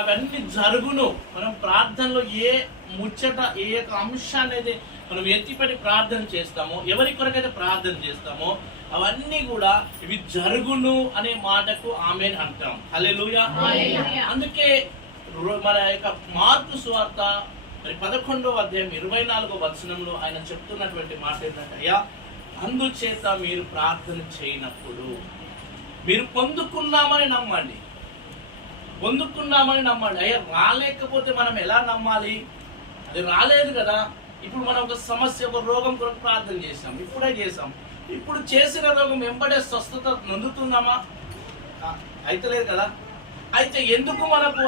అవన్నీ జరుగును. మనం ప్రార్థనలో ఏ ముచ్చట ఏ యొక్క అంశాన్ని అయితే మనం ఎత్తిపడి ప్రార్థన చేస్తామో, ఎవరి కొరకైతే ప్రార్థన చేస్తామో అవన్నీ కూడా ఇవి జరుగును అనే మాటకు ఆమేన్ అంటాం. హల్లెలూయా. అందుకే మన యొక్క మార్కు సువార్త 11వ అధ్యాయం 24వ వచనంలో ఆయన చెప్తున్నటువంటి మాట ఏంటంటే, అయ్యా అందుచేత మీరు ప్రార్థన చేయనప్పుడు మీరు పొందుకున్నామని నమ్మండి. అయ్యా రాలేకపోతే మనం ఎలా నమ్మాలి? అది రాలేదు కదా. ఇప్పుడు మనం ఒక సమస్య, ఒక రోగం కొరకు ప్రార్థన చేసాం, ఇప్పుడే చేసాం. ఇప్పుడు చేసిన రోగం వెంబడే స్వస్థత నొందుతున్నామా? అయితలేదు కదా. అయితే ఎందుకు మనకు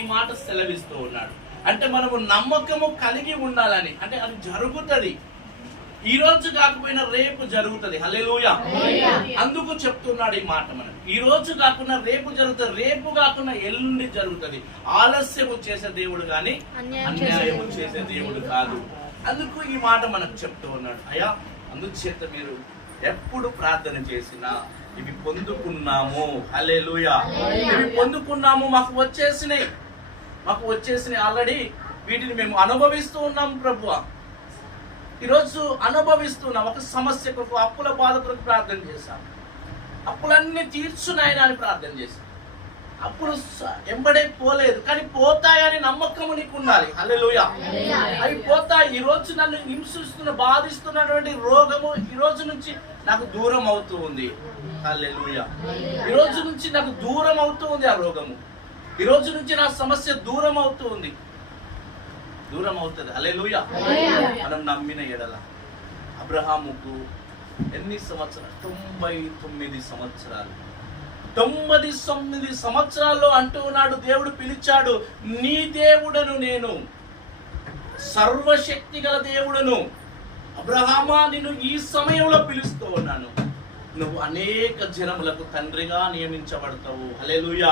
ఈ మాట సెలవిస్తూ ఉన్నాడు అంటే, మనము నమ్మకము కలిగి ఉండాలని. అంటే అది జరుగుతుంది, ఈ రోజు కాకపోయినా రేపు జరుగుతుంది. హల్లెలూయా. అందుకు చెప్తున్నాడు ఈ మాట. మనం ఈ రోజు కాకుండా రేపు జరుగుతుంది, రేపు కాకుండా ఎల్లుండి జరుగుతుంది. ఆలస్యము చేసే దేవుడు గాని అన్యాయము చేసే దేవుడు కాదు. అందుకు ఈ మాట మనకు చెప్తూ ఉన్నాడు. అయ్యా అందుచేత మీరు ఎప్పుడు ప్రార్థన చేసినా ఇవి పొందుకున్నాము. హల్లెలూయా. ఇవి పొందుకున్నాము, మాకు వచ్చేసినాయి ఆల్రెడీ. వీటిని మేము అనుభవిస్తూ ఉన్నాం ప్రభువా. ఈరోజు అనుభవిస్తున్నాం. ఒక సమస్య కొరకు, అప్పుల బాధ కొరకు ప్రార్థన చేశాం. అప్పులన్నీ తీర్చున్నాయని అని ప్రార్థన చేశాం. అప్పులు ఎంబడే పోలేదు, కానీ పోతాయని నమ్మకము నీకు ఉండాలి. హల్లెలూయా. అవి పోతాయి. ఈ రోజు నన్ను హింసిస్తున్న, బాధిస్తున్నటువంటి రోగము ఈ రోజు నుంచి నాకు దూరం అవుతూ ఉంది. హల్లెలూయా. ఈ రోజు నుంచి నాకు దూరం అవుతూ ఉంది ఆ రోగము. ఈ రోజు నుంచి నా సమస్య దూరం అవుతుంది. హల్లెలూయా. మనం నమ్మిన ఎడల. అబ్రహాముకు ఎన్ని సంవత్సరాలు? 99 సంవత్సరాలు. 99 సంవత్సరాల్లో అంటూ ఉన్నాడు, దేవుడు పిలిచాడు, నీ దేవుడను నేను, సర్వశక్తి గల దేవుడను అబ్రహామా, నిన్ను ఈ సమయంలో పిలుస్తూ ఉన్నాను. నువ్వు అనేక జనములకు తండ్రిగా నియమించబడతావు. హల్లెలూయా.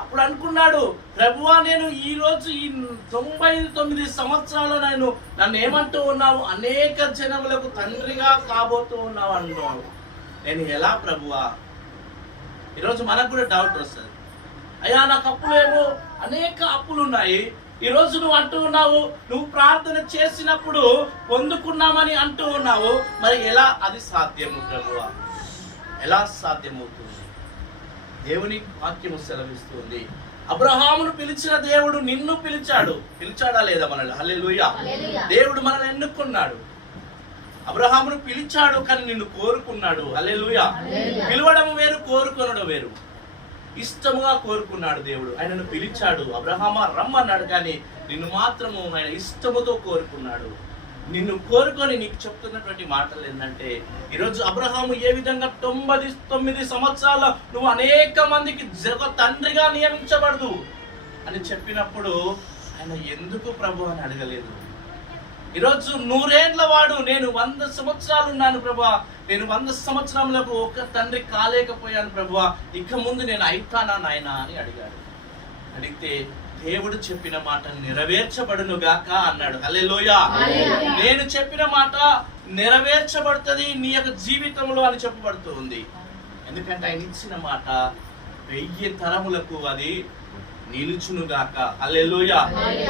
అప్పుడు అనుకున్నాడు, ప్రభువా నేను ఈ రోజు ఈ 99 సంవత్సరాలు నన్ను ఏమంటూ ఉన్నావు? అనేక జనములకు తండ్రిగా కాబోతూ ఉన్నావు అన్నావు. నేను ఎలా ప్రభువా? ఈరోజు మనకు కూడా డౌట్ వస్తుంది. అయ్యా నాకు అప్పులేమో అనేక అప్పులు ఉన్నాయి. ఈ రోజు నువ్వు అంటూ ఉన్నావు, నువ్వు ప్రార్థన చేసినప్పుడు పొందుకున్నామని అంటూ ఉన్నావు. మరి ఎలా అది సాధ్యము ప్రభువా? ఎలా సాధ్యమవుతుంది? దేవుని వాక్యము సెలవిస్తుంది, అబ్రహామును పిలిచిన దేవుడు నిన్ను పిలిచాడా లేదా మనల్ని? హల్లెలూయా. దేవుడు మనల్ని ఎన్నుకున్నాడు. అబ్రహామును పిలిచాడు, కానీ నిన్ను కోరుకున్నాడు. హల్లెలూయా. పిలవడం వేరు, కోరుకొనడం వేరు. ఇష్టముగా కోరుకున్నాడు దేవుడు. ఆయనను పిలిచాడు, అబ్రహామా రమ్మన్నాడు, కానీ నిన్ను మాత్రము ఆయన ఇష్టముతో కోరుకున్నాడు. నిన్ను కోరుకొని నీకు చెప్తున్నటువంటి మాటలు ఏంటంటే, ఈరోజు అబ్రహాము ఏ విధంగా 99 సంవత్సరాల నువ్వు అనేక మందికి తండ్రిగా నియమించబడదు అని చెప్పినప్పుడు ఆయన ఎందుకు ప్రభు అని అడగలేదు. ఈరోజు 100 ఏండ్ల వాడు, నేను 100 సంవత్సరాలు ఉన్నాను ప్రభువా, నేను 100 సంవత్సరములకు ఒక తండ్రి కాలేకపోయాను ప్రభువా, ఇక ముందు నేను అయితానా నాయనా అని అడిగాడు. అడిగితే దేవుడు చెప్పిన మాట నెరవేర్చబడును గాక అన్నాడు. హల్లెలూయా. నేను చెప్పిన మాట నెరవేర్చబడుతుంది నీ యొక్క జీవితంలో అని చెప్పబడుతూ ఉంది. ఎందుకంటే ఆయన ఇచ్చిన మాట 1000 తరములకు అది నిలుచును గాక. హల్లెలూయా.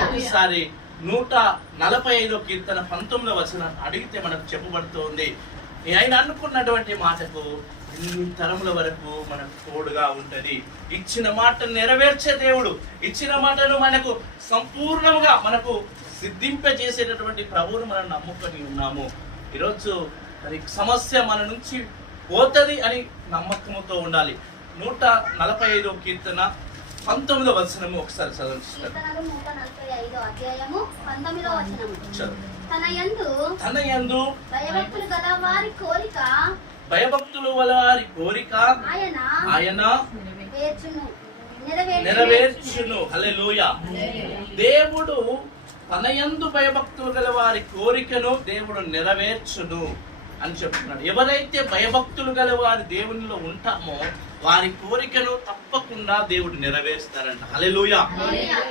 ఒకసారి 145వ కీర్తన 19వ వచనం అడిగితే మనకు చెప్పబడుతూ ఉంది, ఆయన అనుకున్నటువంటి మాటకు ఇన్ని తరముల వరకు మనకు తోడుగా ఉంటది. ఇచ్చిన మాట నెరవేర్చే దేవుడు, ఇచ్చిన మాటను మనకు సంపూర్ణంగా మనకు సిద్ధింపజేసేటటువంటి ప్రభువును మనం నమ్ముకొని ఉన్నాము. ఈరోజు మరి సమస్య మన నుంచి పోతది అని నమ్మకంతో ఉండాలి. 145వ కీర్తన 19వ వచనము ఒకసారి చదవండి. తన యందు భయభక్తులు గల వారి కోరిక ఆయన నెరవేర్చును. హల్లెలూయా. దేవుడు తన యందు భయభక్తులు గల వారి కోరికను దేవుడు నెరవేర్చును అని చెప్తున్నాడు. ఎవరైతే భయభక్తులు గల వారి దేవునిలో ఉంటామో వారి కోరికను తప్పకుండా దేవుడు నెరవేరుస్తారంట. హల్లెలూయా.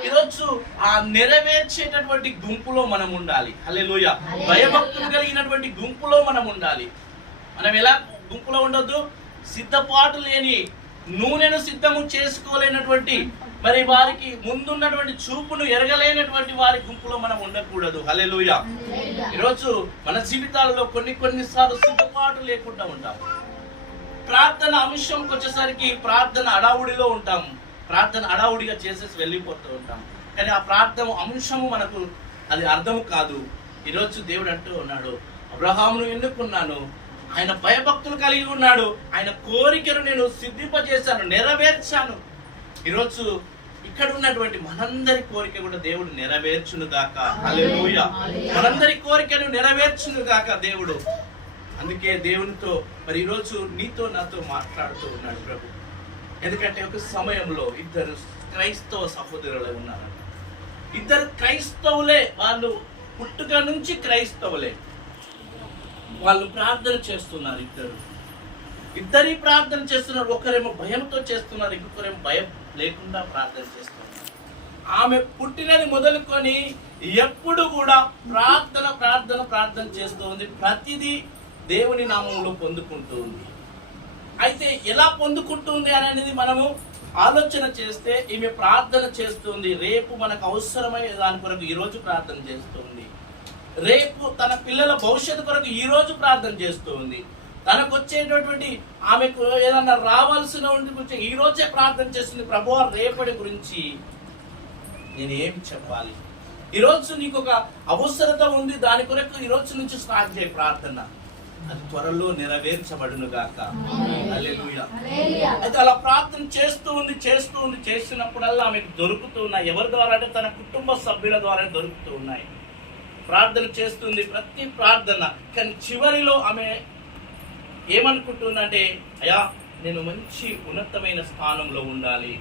ఈరోజు ఆ నెరవేర్చేటటువంటి గుంపులో మనం ఉండాలి. హల్లెలూయా. భయభక్తులు కలిగినటువంటి గుంపులో మనం ఉండాలి. మనం ఎలా గుంపులో ఉండొద్దు? సిద్ధపాటు లేని, నూనెను సిద్ధము చేసుకోలేనటువంటి మరి వారికి ముందున్నటువంటి చూపును ఎరగలేనటువంటి వారి గుంపులో మనం ఉండకూడదు. హల్లెలూయా. ఈరోజు మన జీవితాలలో కొన్నిసార్లు సిద్ధపాటు లేకుండా ఉంటాం. ప్రార్థన అంశంకి వచ్చేసరికి ప్రార్థన అడావుడిలో ఉంటాం. ప్రార్థన అడావుడిగా చేసేసి వెళ్ళిపోతూ ఉంటాం. కానీ ఆ ప్రార్థన అంశము మనకు అది అర్థం కాదు. ఈరోజు దేవుడు అంటూ ఉన్నాడు, అబ్రహామును ఎన్నుకున్నాను, ఆయన భయభక్తులు కలిగి ఉన్నాడు, ఆయన కోరికను నేను సిద్ధింపజేశాను, నెరవేర్చాను. ఈరోజు ఇక్కడ ఉన్నటువంటి మనందరి కోరిక కూడా దేవుడు నెరవేర్చును గాక. హల్లెలూయా. మనందరి కోరికను నెరవేర్చును గాక దేవుడు. అందుకే దేవునితో మరి ఈరోజు నీతో నాతో మాట్లాడుతూ ఉన్నాడు ప్రభు. ఎందుకంటే ఒక సమయంలో ఇద్దరు క్రైస్తవ సహోదరులు ఉన్నారు. ఇద్దరు క్రైస్తవులే, వాళ్ళు పుట్టుక నుంచి క్రైస్తవులే. వాళ్ళు ప్రార్థన చేస్తున్నారు. ఇద్దరి ప్రార్థన చేస్తున్నారు. ఒకరేమో భయంతో చేస్తున్నారు, ఇంకొకరేమో భయం లేకుండా ప్రార్థన చేస్తున్నారు. ఆమె పుట్టినది మొదలుకొని ఎప్పుడు కూడా ప్రార్థన చేస్తూ ఉంది. ప్రతిదీ దేవుని నామములో పొందుకుంటూ ఉంది. అయితే ఎలా పొందుకుంటుంది అనేది మనము ఆలోచన చేస్తే, ఈమె ప్రార్థన చేస్తుంది. రేపు మనకు అవసరమయ్యే దాని కొరకు ఈరోజు ప్రార్థన చేస్తుంది. రేపు తన పిల్లల భవిష్యత్తు కొరకు ఈరోజు ప్రార్థన చేస్తుంది. తనకు వచ్చేటటువంటి ఆమెకు ఏదన్నా రావాల్సిన గురించి ఈ రోజే ప్రార్థన చేస్తుంది. ప్రభువా, రేపటి గురించి నేను ఏం చెప్పాలి? ఈరోజు నీకు ఒక అవసరత ఉంది, దాని కొరకు ఈరోజు నుంచి స్టార్ట్ చేయ ప్రార్థన. అది త్వరలో నెరవేర్చబడును గాక. హల్లెలూయా. అయితే అలా ప్రార్థన చేస్తున్నప్పుడల్లా ఆమెకు దొరుకుతున్నాయి. ఎవరి ద్వారా అంటే తన కుటుంబ సభ్యుల ద్వారా దొరుకుతూ ఉన్నాయి. ప్రార్థన చేస్తుంది, ప్రతి ప్రార్థన. కానీ చివరిలో ఆమె ఏమనుకుంటుందంటే, అయ్యా, నేను మంచి ఉన్నతమైన స్థానంలో ఉండాలి,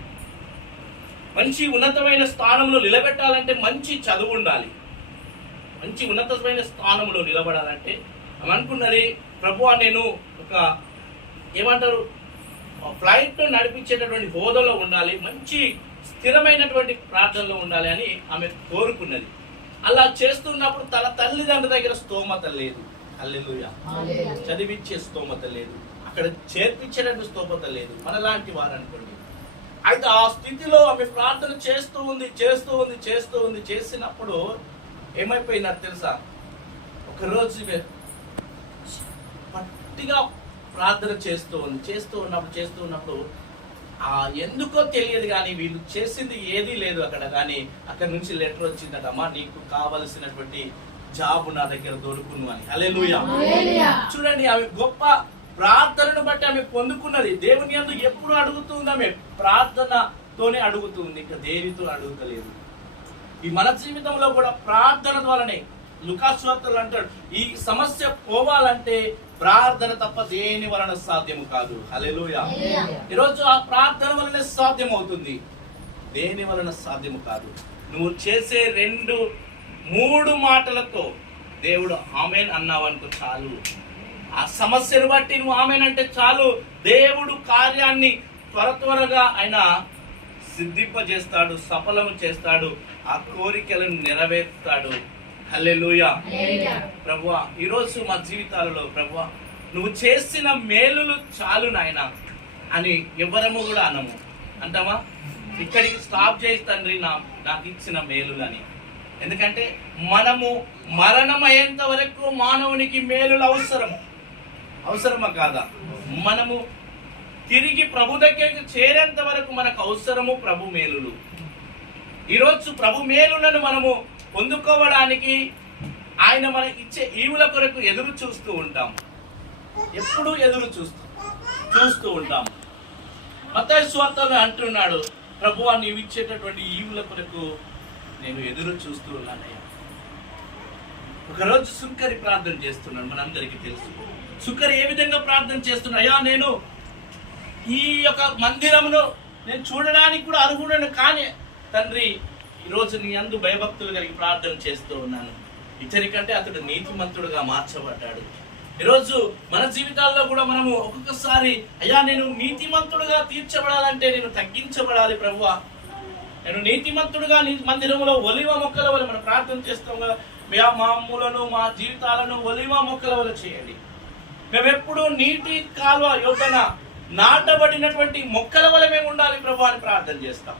మంచి ఉన్నతమైన స్థానంలో నిలబెట్టాలంటే మంచి చదువు ఉండాలి, మంచి ఉన్నతమైన స్థానంలో నిలబడాలంటే ఆమె అనుకున్నది, ప్రభువా, నేను ఒక ఏమంటారు ఫ్లైట్ నడిపించేటటువంటి హోదాలో ఉండాలి, మంచి స్థిరమైనటువంటి ప్రార్థనలో ఉండాలి అని ఆమె కోరుకున్నది. అలా చేస్తున్నప్పుడు తన తల్లిదండ్రుల దగ్గర స్తోమత లేదు. హల్లెలూయా. చదివించే స్తోమత లేదు, అక్కడ చేర్పించేటటువంటి స్తోమత లేదు, మనలాంటి వారు అనుకోండి. అయితే ఆ స్థితిలో ఆమె ప్రార్థన చేస్తూ ఉంది. చేసినప్పుడు ఏమైపోయిందో తెలుసా? ఒకరోజు పట్టిగా ప్రార్థన చేస్తూ ఉన్నప్పుడు ఎందుకో తెలియదు కానీ వీళ్ళు చేసింది ఏదీ లేదు అక్కడ. కానీ అక్కడ నుంచి లెటర్ వచ్చిందట, అమ్మా, నీకు కావలసినటువంటి జాబ్ నా దగ్గర దొరుకును అని. హల్లెలూయా. చూడండి, ఆమె గొప్ప ప్రార్థనను బట్టి ఆమె పొందుకున్నది. దేవుని యందు ఎప్పుడు అడుగుతుంది, ఆమె ప్రార్థనతోనే అడుగుతుంది, ఇంకా దేనితో అడుగుతలేదు. ఈ మన జీవితంలో కూడా ప్రార్థన ద్వారానే. లూకాసు వార్తలో అంటాడు, ఈ సమస్య పోవాలంటే ప్రార్థన తప్ప దేని వలన సాధ్యము కాదు. హల్లెలూయా. ఈరోజు ఆ ప్రార్థన వలన సాధ్యం అవుతుంది, దేని వలన సాధ్యము కాదు. నువ్వు చేసే 2-3 మాటలతో దేవుడు ఆమేన్ అన్నావు అనుకో చాలు. ఆ సమస్యను బట్టి నువ్వు ఆమేన్ అంటే చాలు, దేవుడు కార్యాన్ని త్వరగా ఆయన సిద్ధింపజేస్తాడు, సఫలము చేస్తాడు, ఆ కోరికలను నెరవేర్స్తాడు. హల్లెలూయా. ప్రభువా, ఈరోజు మా జీవితాలలో ప్రభువా, నువ్వు చేసిన మేలులు చాలు నాయన అని ఎవరము కూడా అనము. అంటామా? ఇక్కడికి స్టాప్ చేసి తండ్రి నాకు ఇచ్చిన మేలులని. ఎందుకంటే మనము మరణమయ్యేంత వరకు మానవునికి మేలులు అవసరమా కాదా? మనము తిరిగి ప్రభు దగ్గరికి చేరేంత వరకు మనకు అవసరము ప్రభు మేలులు. ఈరోజు ప్రభు మేలులను మనము పొందుకోవడానికి ఆయన మన ఇచ్చే ఈవుల కొరకు ఎదురు చూస్తూ ఉంటాం. ఎప్పుడు ఎదురు చూస్తూ ఉంటాం. మత్తయి సువార్తలో అంటున్నాడు, ప్రభువా, నీవు ఇచ్చేటటువంటి ఈవుల కొరకు నేను ఎదురు చూస్తూ ఉన్నానయ్యా. ఒకరోజు సుంకరి ప్రార్థన చేస్తున్నాడు, మనందరికీ తెలుసు. సుంకరి ఏ విధంగా ప్రార్థన చేస్తున్నాడు? అయ్యా, నేను ఈ యొక్క మందిరమును నేను చూడడానికి కూడా అర్హుడను, కానీ తండ్రి ఈరోజు నీ యందు భయభక్తులు కలిగి ప్రార్థన చేస్తూ ఉన్నాను. ఇతనికంటే అతడు నీతిమంతుడుగా మార్చబడ్డాడు. ఈరోజు మన జీవితాల్లో కూడా మనము ఒక్కొక్కసారి, అయ్యా, నేను నీతిమంతుడుగా తీర్చబడాలంటే నేను తగ్గించబడాలి ప్రభువా, నేను నీతిమంతుడుగా నీ మందిరంలో ఒలివ మొక్కల వల్ల మనం ప్రార్థన చేస్తాం కదా, మా అమ్ములను మా జీవితాలను ఒలివ మొక్కల వల్ల చేయండి. మేమెప్పుడు నీటి కాలువ యోధన నాటబడినటువంటి మొక్కల వల్ల మేము ఉండాలి ప్రభు అని ప్రార్థన చేస్తాం.